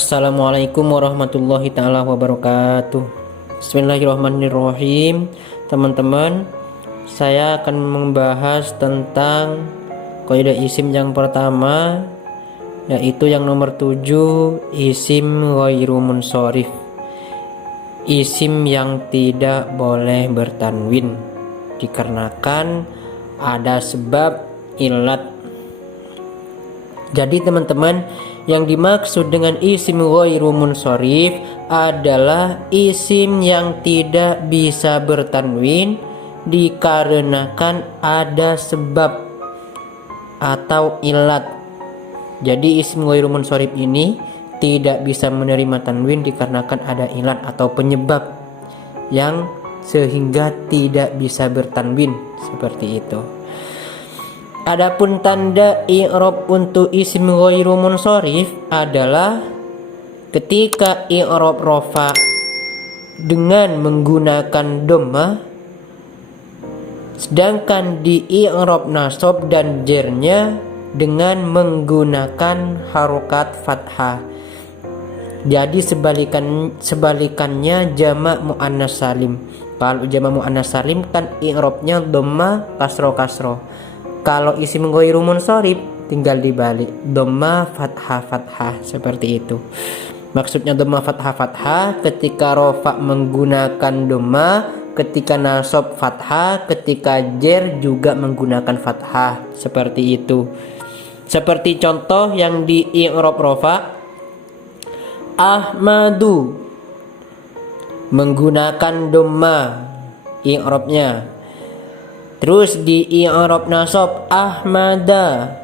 Assalamualaikum warahmatullahi ta'ala wabarakatuh. Bismillahirrahmanirrahim. Teman-teman, saya akan membahas tentang kaidah isim yang pertama, yaitu yang nomor 7, isim ghairu munsharif, isim yang tidak boleh bertanwin dikarenakan ada sebab ilat. Jadi teman-teman, yang dimaksud dengan isim ghairu munsharif adalah isim yang tidak bisa bertanwin dikarenakan ada sebab atau ilat. Jadi isim ghairu munsharif ini tidak bisa menerima tanwin dikarenakan ada ilat atau penyebab yang sehingga tidak bisa bertanwin, seperti itu. Adapun tanda i'rab untuk isim ghairu munsharif adalah ketika i'rab rafa dengan menggunakan dhammah, sedangkan di i'rab nasab dan jernya dengan menggunakan harokat fathah. Jadi sebalikannya jamak muannas salim. Kalau jamak muannas salim kan i'rabnya dhammah kasroh. Kalau isim ghairu munsharif tinggal dibalik, dhammah fathah, seperti itu. Maksudnya dhammah fathah ketika rafa menggunakan dhammah, ketika nasab fathah, ketika jer juga menggunakan fathah, seperti itu. Seperti contoh yang di i'rab rafa, Ahmadu menggunakan dhammah i'rabnya. Terus di i'rab nasab Ahmada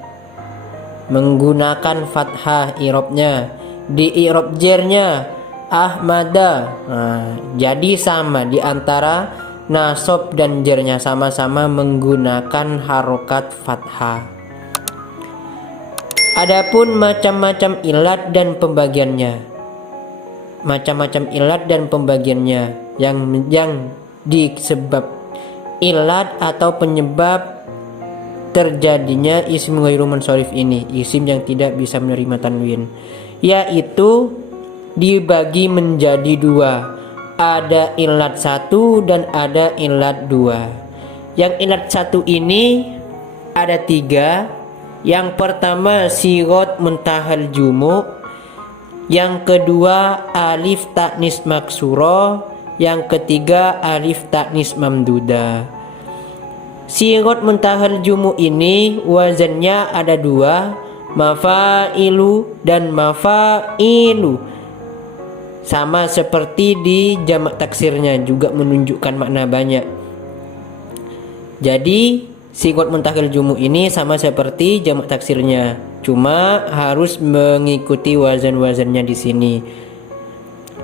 menggunakan fathah i'rabnya. Di i'rab jernya Ahmada. Jadi sama di antara nasab dan jernya, sama-sama menggunakan harokat fathah. Adapun macam-macam ilat dan pembagiannya. Macam-macam ilat dan pembagiannya yang disebab ilat atau penyebab terjadinya isim ghairu munsharif ini, isim yang tidak bisa menerima tanwin, yaitu dibagi menjadi dua. Ada ilat satu dan ada ilat dua. Yang ilat satu ini ada tiga. Yang pertama sigot muntahal jumu, yang kedua alif taknis maksuro, yang ketiga alif taknis mamduda. Sigot muntahal jumu ini wazannya ada dua, mafailu dan mafailu. Sama seperti di jamak taksirnya, juga menunjukkan makna banyak. Jadi sigot muntahal jumu ini sama seperti jamak taksirnya, cuma harus mengikuti wazan-wazannya di sini.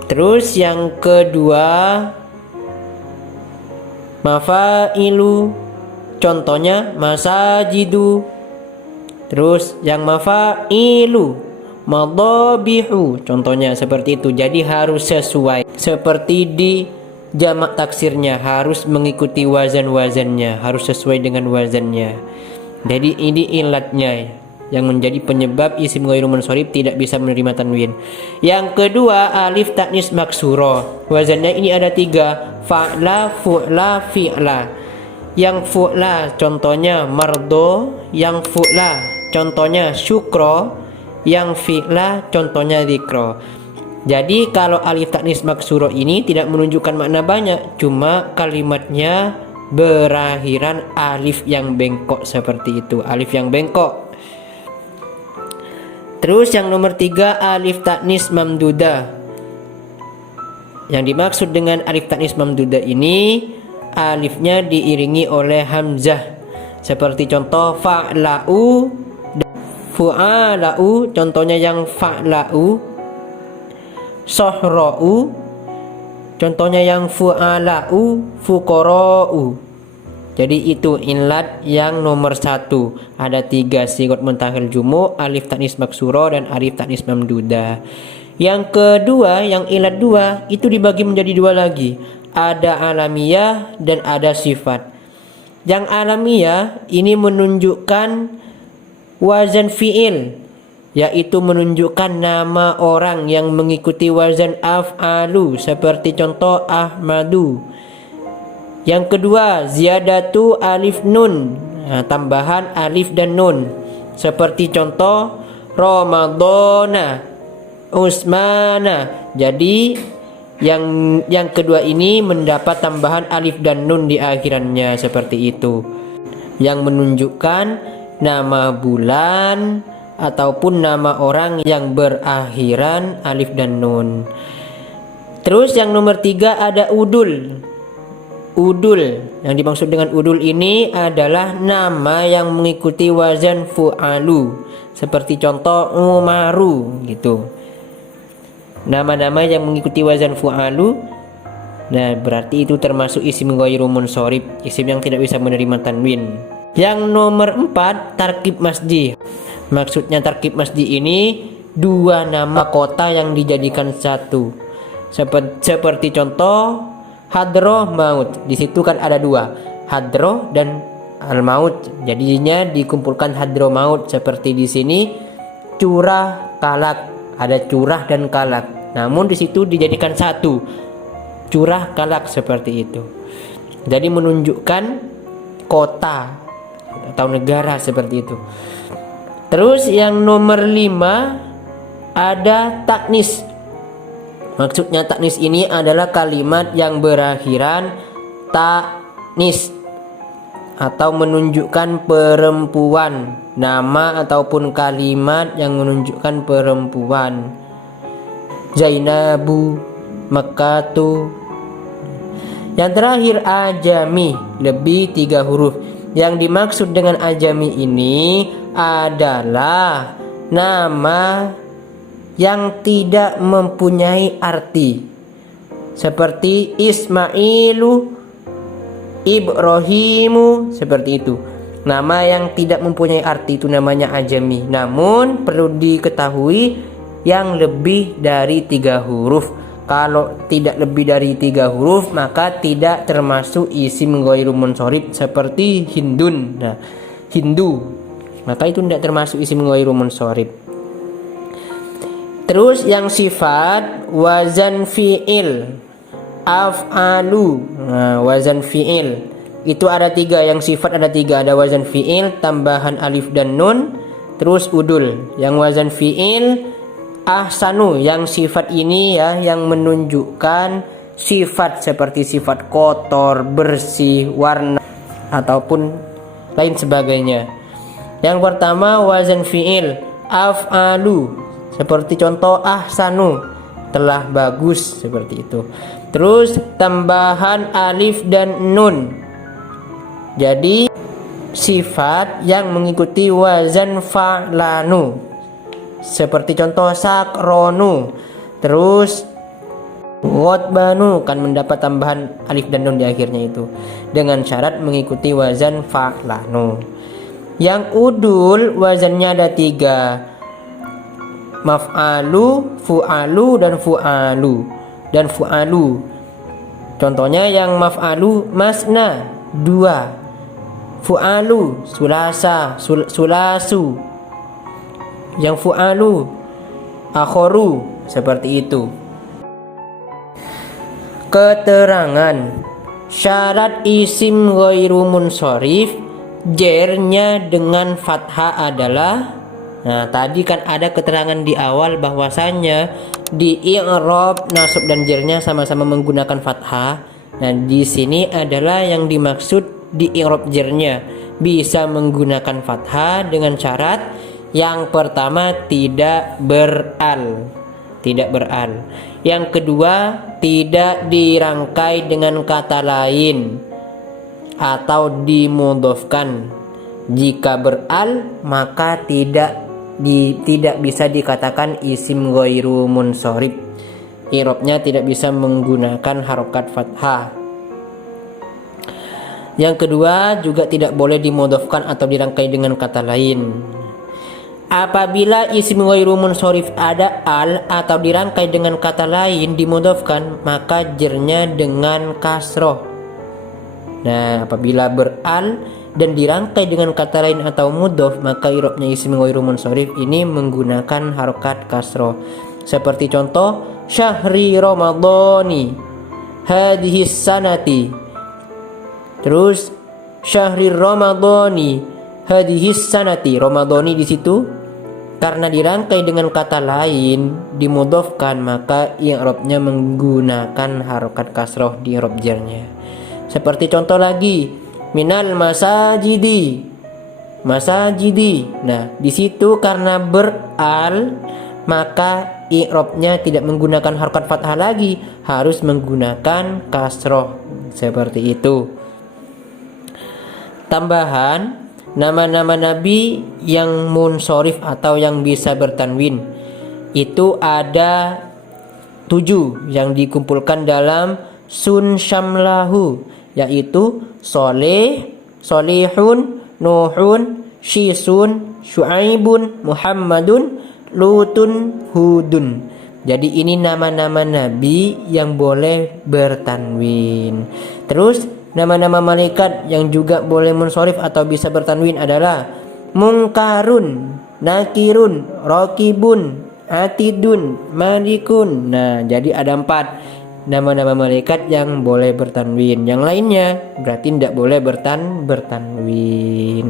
Terus yang kedua mafailu, contohnya masajidu. Terus yang mafailu madabihu, contohnya seperti itu. Jadi harus sesuai seperti di jamak taksirnya, harus mengikuti wazan-wazannya, harus sesuai dengan wazannya. Jadi ini ilatnya yang menjadi penyebab isim ghairu munsharif tidak bisa menerima tanwin. Yang kedua alif taknis maksuro, wazannya ini ada tiga, fa'la, fu'la, fi'la. Yang fu'la contohnya mardo, yang fu'la contohnya syukro, yang fi'la contohnya dzikro. Jadi kalau alif taknis maksuro ini tidak menunjukkan makna banyak, cuma kalimatnya berakhiran alif yang bengkok, seperti itu, alif yang bengkok. Terus yang nomor 3 alif taknis mamduda. Yang dimaksud dengan alif taknis mamduda ini, alifnya diiringi oleh hamzah. Seperti contoh fa'la'u, fu'ala'u, contohnya yang fa'la'u. Sohra'u, contohnya yang fu'ala'u, fuqara'u. Jadi itu ilat yang nomor 1. Ada 3 sigot muntahal jumu, alif taknis maksuro dan alif taknis mamduda. Yang kedua, yang ilat 2 itu dibagi menjadi 2 lagi. Ada alamiah dan ada sifat. Yang alamiah ini menunjukkan wazan fi'il, yaitu menunjukkan nama orang yang mengikuti wazan af'alu seperti contoh Ahmadu. Yang kedua, ziyadatu alif nun, tambahan alif dan nun seperti contoh Ramadhana, Usmana. Jadi yang kedua ini mendapat tambahan alif dan nun di akhirannya seperti itu, yang menunjukkan nama bulan ataupun nama orang yang berakhiran alif dan nun. Terus yang nomor 3 ada udul. Udul, yang dimaksud dengan udul ini adalah nama yang mengikuti wazan fu'alu seperti contoh Umaru gitu. Nama-nama yang mengikuti wazan fu'alu, nah berarti itu termasuk isim ghairu munsharif, isim yang tidak bisa menerima tanwin. Yang nomor 4 tarkib masdi. Maksudnya tarkib masdi ini dua nama kota yang dijadikan satu. Seperti contoh Hadroh Maut. Di situ kan ada dua, Hadroh dan Al-Maut. Jadinya dikumpulkan Hadroh Maut. Seperti di sini Curah Kalak, ada Curah dan Kalak. Namun di situ dijadikan satu, Curah Kalak seperti itu. Jadi menunjukkan kota atau negara seperti itu. Terus yang nomor 5 ada taknis. Maksudnya taknis ini adalah kalimat yang berakhiran taknis atau menunjukkan perempuan, nama ataupun kalimat yang menunjukkan perempuan. Zainabu, Makkatu. Yang terakhir ajami, lebih 3 huruf. Yang dimaksud dengan ajami ini adalah nama yang tidak mempunyai arti, seperti Ismailu, Ibrahimu, seperti itu. Nama yang tidak mempunyai arti itu namanya ajami. Namun perlu diketahui yang lebih dari 3 huruf. Kalau tidak lebih dari 3 huruf maka tidak termasuk isim ghairu munsharif seperti Hindun. Nah, Hindu, maka itu tidak termasuk isim ghairu munsharif. Terus yang sifat wazan fi'il, af'alu. Nah, wazan fi'il itu ada 3, yang sifat ada 3, ada wazan fi'il, tambahan alif dan nun, terus udul. Yang wazan fi'il ahsanu, yang sifat ini ya yang menunjukkan sifat seperti sifat kotor, bersih, warna ataupun lain sebagainya. Yang pertama wazan fi'il af'alu, seperti contoh ahsanu, telah bagus, seperti itu. Terus tambahan alif dan nun, jadi sifat yang mengikuti wazan fa'lanu, seperti contoh sakronu. Terus Ghotbanu kan mendapat tambahan alif dan nun di akhirnya itu, dengan syarat mengikuti wazan fa'lanu. Yang udul wazannya ada 3, maf'alu, fu'alu, dan fu'alu. Contohnya yang maf'alu masna, 2, fu'alu sulasa, sulasu. Yang fu'alu akhoru, seperti itu. Keterangan syarat isim ghairu munsharif, jernya dengan fathah adalah, nah tadi kan ada keterangan di awal bahwasanya di i'rab nasab dan jernya sama-sama menggunakan fathah. Nah di sini adalah yang dimaksud di i'rab jernya bisa menggunakan fathah dengan syarat yang pertama tidak beral. Yang kedua tidak dirangkai dengan kata lain atau dimudhofkan. Jika beral maka tidak bisa dikatakan isim ghairu munsharif. I'rabnya tidak bisa menggunakan harokat fathah. Yang kedua juga tidak boleh dimudhofkan atau dirangkai dengan kata lain. Apabila isim ghairu munsharif ada al atau dirangkai dengan kata lain dimudhofkan, maka jernya dengan kasroh. Nah, apabila beral dan dirangkai dengan kata lain atau mudhof, maka i'rabnya isim ghairu munsharif ini menggunakan harokat kasroh. Seperti contoh syahri ramadhani hadhihi sanati. Terus syahri ramadhani hadhihi sanati. Ramadhani di situ karena dirangkai dengan kata lain dimudhofkan, maka i'rabnya menggunakan harokat kasroh di i'rab jarnya. Seperti contoh lagi, minal masajidi. Masajidi. Nah, di situ karena beral maka i'rabnya tidak menggunakan harokat fathah lagi, harus menggunakan kasroh. Seperti itu. Tambahan, nama-nama nabi yang munsorif atau yang bisa bertanwin itu ada 7 yang dikumpulkan dalam sun syamlahu, yaitu Soleh, Solihun, Nuhun, Syisun, Syuaibun, Muhammadun, Lutun, Hudun. Jadi ini nama-nama nabi yang boleh bertanwin. Terus nama-nama malaikat yang juga boleh munsorif atau bisa bertanwin adalah Mungkarun, Nakirun, Rokibun, Atidun, Malikun. Nah, jadi ada 4 nama-nama malaikat yang boleh bertanwin. Yang lainnya berarti tidak boleh bertanwin.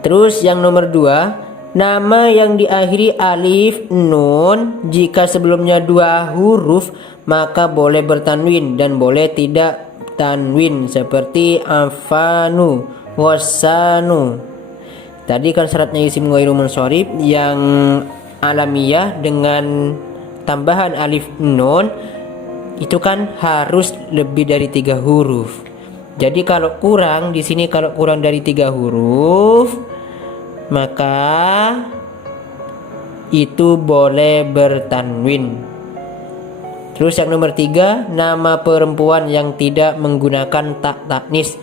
Terus yang nomor 2, nama yang diakhiri alif nun jika sebelumnya 2 huruf maka boleh bertanwin dan boleh tidak tanwin, seperti afanu, wasanu. Tadi kan syaratnya isim ghairu munsharif yang alamiah dengan tambahan alif nun itu kan harus lebih dari 3 huruf. Jadi kalau kurang di sini, kalau kurang dari 3 huruf maka itu boleh bertanwin. Terus yang nomor 3, nama perempuan yang tidak menggunakan tak taknis.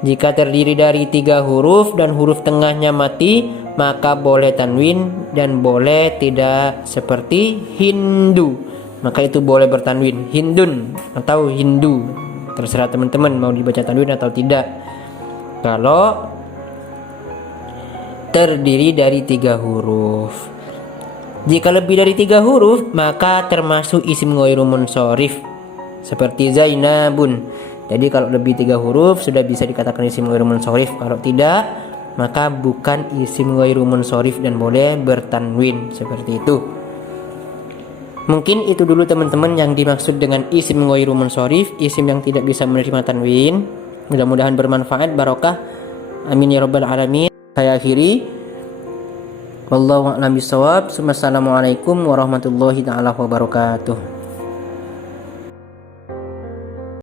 Jika terdiri dari 3 huruf dan huruf tengahnya mati, maka boleh tanwin dan boleh tidak, seperti Hindu. Maka itu boleh bertanwin, Hindun atau Hindu. Terserah teman-teman mau dibaca tanwin atau tidak. Kalau terdiri dari 3 huruf. Jika lebih dari 3 huruf maka termasuk isim ghairu munsharif, seperti Zainabun. Jadi kalau lebih 3 huruf sudah bisa dikatakan isim ghairu munsharif. Kalau tidak maka bukan isim ghairu munsharif dan boleh bertanwin, seperti itu. Mungkin itu dulu teman-teman yang dimaksud dengan isim ghairu munsharif, isim yang tidak bisa menerima tanwin. Mudah-mudahan bermanfaat, barokah. Amin ya rabbal alamin. Saya akhiri. Wallahu a'lam bishawab. Wassalamualaikum warahmatullahi taala wabarakatuh.